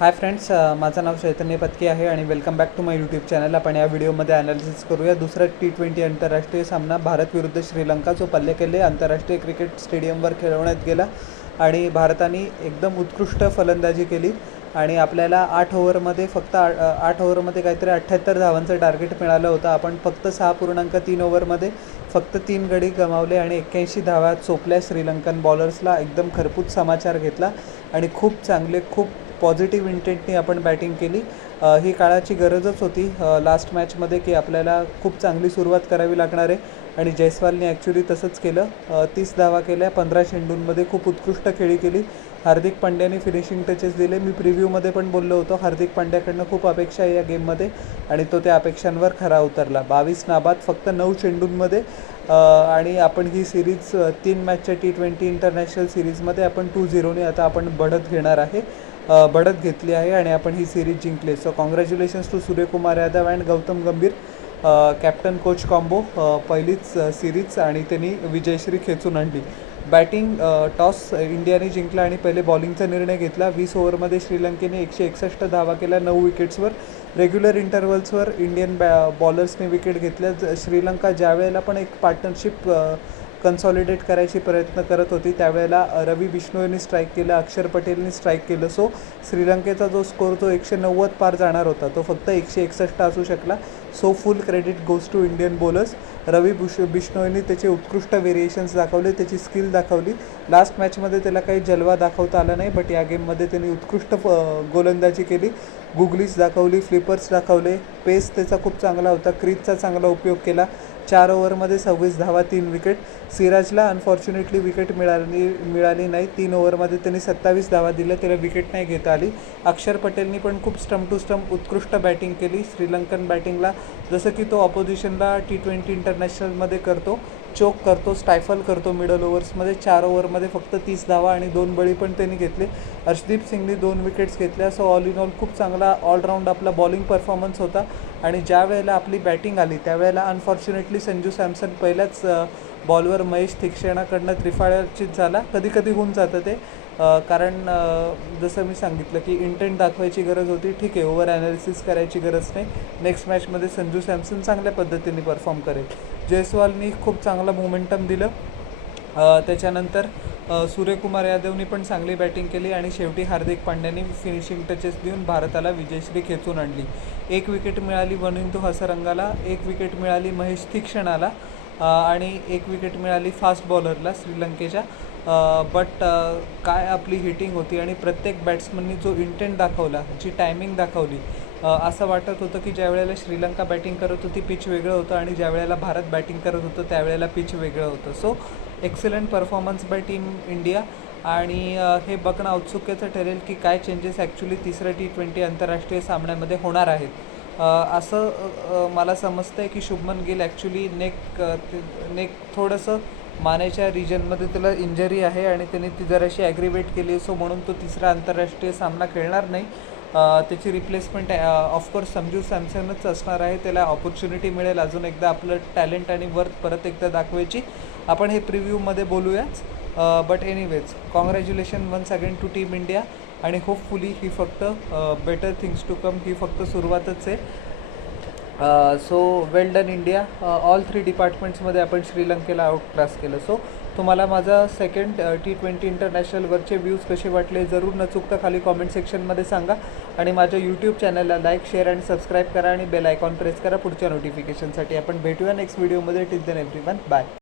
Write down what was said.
Hi friends, माझं नाव चैतन्य पत्की आहे आणि welcome back to my YouTube channel. आपण या व्हिडिओमध्ये ॲनालिसिस करूया दुसरा T20 आंतरराष्ट्रीय सामना भारत विरुद्ध श्रीलंका, जो पल्लेकल्ले आंतरराष्ट्रीय क्रिकेट स्टेडियमवर खेळवण्यात गेला आणि भारताने एकदम उत्कृष्ट फलंदाजी केली आणि आपल्याला 8 ओव्हरमध्ये फक्त 8 ओव्हरमध्ये काहीतरी 78 धावांचं टार्गेट मिळालं होतं. आपण फक्त 6.3 ओव्हरमध्ये फक्त 3 गडी गमावले आणि 81 धावा चोपल्या. श्रीलंकन बॉलर्सला एकदम खरपूस समाचार घेतला आणि खूप पॉझिटिव्ह इंटेंटनी आपण बॅटिंग केली. ही काळाची गरजच होती लास्ट मॅचमध्ये की आपल्याला खूप चांगली सुरुवात करावी लागणार आहे आणि जयस्वालने ॲक्च्युली तसंच केलं. 30 धावा केल्या 15 चेंडूंमध्ये. खूप उत्कृष्ट खेळी केली. हार्दिक पांड्याने फिनिशिंग टचेस दिले. मी प्रिव्ह्यूमध्ये पण बोललो होतो हार्दिक पांड्याकडनं खूप अपेक्षा आहे या गेममध्ये आणि तो त्या अपेक्षांवर खरा उतरला. 22 नाबाद फक्त 9 चेंडूंमध्ये आणि आपण ही सिरीज 3 मॅचच्या T20 इंटरनॅशनल सिरीजमध्ये आपण 2-0ने आता आपण बढत घेतली आहे आणि आपण ही सिरीज जिंकली. So congratulations to Suryakumar Yadav and Gautam Gambhir, captain coach combo. पहिलीच सिरीज आणि त्यांनी विजयश्री खेचून आणली. बॅटिंग टॉस इंडियाने जिंकला आणि पहिले बॉलिंगचा निर्णय घेतला. 20 ओव्हरमध्ये श्रीलंकेने 161 धावा केल्या 9 विकेट्सवर. रेग्युलर इंटरव्हल्सवर इंडियन बॉलर्सने विकेट घेतल्या. श्रीलंका ज्या वेळेला पण एक पार्टनरशिप कन्सॉलिडेट करायची प्रयत्न करत होती त्यावेळेला रवी बिश्नोईने स्ट्राईक केलं, अक्षर पटेलने स्ट्राईक केलं. सो श्रीलंकेचा जो स्कोर जो 190 पार जाणार होता तो फक्त 161 असू शकला. So full credit goes to Indian bowlers. Ravi बिश्नोईने त्याचे उत्कृष्ट व्हेरिएशन्स दाखवले, त्याची स्किल दाखवली. लास्ट मॅचमध्ये त्याला काही जलवा दाखवता आला नाही, बट या गेममध्ये त्यांनी उत्कृष्ट गोलंदाजी केली. गुगलीज दाखवली, फ्लिपर्स दाखवले. पेस त्याचा खूप चांगला होता, क्रीजचा चांगला उपयोग केला. 4 ओव्हरमध्ये 26 धावा 3 विकेट. सिराजला अनफॉर्च्युनेटली विकेट मिळाली नाही. 3 ओव्हरमध्ये त्यांनी 27 धावा दिल्या, त्याला विकेट नाही घेता आली. अक्षर पटेलनी पण खूप स्टंप टू स्टंप उत्कृष्ट बॅटिंग केली. श्रीलंकन बॅटिंगला जसं की तो ऑपोजिशनला T20 इंटरनॅशनलमध्ये करतो, चोक करतो, स्टायफल करतो मिडल ओव्हर्समध्ये. 4 ओव्हरमध्ये फक्त 30 धावा आणि 2 बळी पण त्यांनी घेतले. अर्शदीप सिंगने 2 विकेट्स घेतल्या. सो ऑल इन ऑल खूप चांगला ऑलराऊंड आपला बॉलिंग परफॉर्मन्स होता आणि ज्या वेळेला आपली बॅटिंग आली त्यावेळेला अनफॉर्च्युनेटली संजू सॅमसन पहिल्याच बॉलवर महेश थिक्षणाकडनं त्रिफळाचीत झाला. कधी होऊन जातं ते, कारण जसं मी सांगितलं की इंटेंट दाखवायची गरज होती. ठीक आहे, ओव्हर ॲनालिसिस करायची गरज नाही. नेक्स्ट मॅचमध्ये संजू सॅमसन चांगल्या पद्धतीने परफॉर्म करेल. जयस्वालनी खूप चांगला मोमेंटम दिलं. त्याच्यानंतर सूर्यकुमार यादवनी पण चांगली बॅटिंग केली आणि शेवटी हार्दिक पांड्याने फिनिशिंग टचेस देऊन भारताला विजयश्री खेचून आणली. 1 विकेट मिळाली वनिंदू हसरंगाला, 1 विकेट मिळाली महेश थिक्षणाला आणि 1 विकेट मिळाली फास्ट बॉलरला श्रीलंकेच्या. बट काय आपली हिटिंग होती आणि प्रत्येक बॅट्समननी जो इंटेंट दाखवला, जी टायमिंग दाखवली. असं वाटत होतं की ज्या वेळेला श्रीलंका बॅटिंग करत होती पिच वेगळं होतं आणि ज्या वेळेला भारत बॅटिंग करत होतं त्यावेळेला पिच वेगळं होतं. So excellent performance bye team India आणि हे बघणं औत्सुक्याचं ठरेल की काय चेंजेस ॲक्च्युली तिसऱ्या T20 आंतरराष्ट्रीय सामन्यामध्ये होणार आहेत. असं मला समजतं आहे की शुभमन गिल ॲक्च्युली नेक थोडंसं मानेच्या रिजनमध्ये त्याला इंजरी आहे आणि त्याने ती जराशी ॲग्रिवेट केली. सो म्हणून तो तिसरा आंतरराष्ट्रीय सामना खेळणार नाही. त्याची रिप्लेसमेंट ऑफकोर्स संजू सॅमसनच असणार आहे. त्याला ऑपॉर्च्युनिटी मिळेल अजून एकदा आपलं टॅलेंट आणि वर्थ परत एकदा दाखवायची. आपण हे प्रिव्ह्यूमध्ये बोलूयाच. But anyways, congratulation once again to team India आणि होपफुली ही फक्त बेटर थिंग्स टू कम, ही फक्त सुरुवातच आहे. So well done India. All 3 डिपार्टमेंट्समध्ये आपण श्रीलंकेला आउटक्लास केलं. सो तुम्हाला माझा सेकंड T20 इंटरनॅशनलवरचे व्ह्यूज कसे वाटले जरूर न चुकता खाली कॉमेंट सेक्शनमध्ये सांगा आणि माझ्या यूट्यूब चॅनलला लाईक, शेअर आणि सबस्क्राईब करा आणि बेल आयकॉन प्रेस करा पुढच्या नोटिफिकेशनसाठी. आपण भेटूया नेक्स्ट व्हिडिओमध्ये. Till then everyone, bye.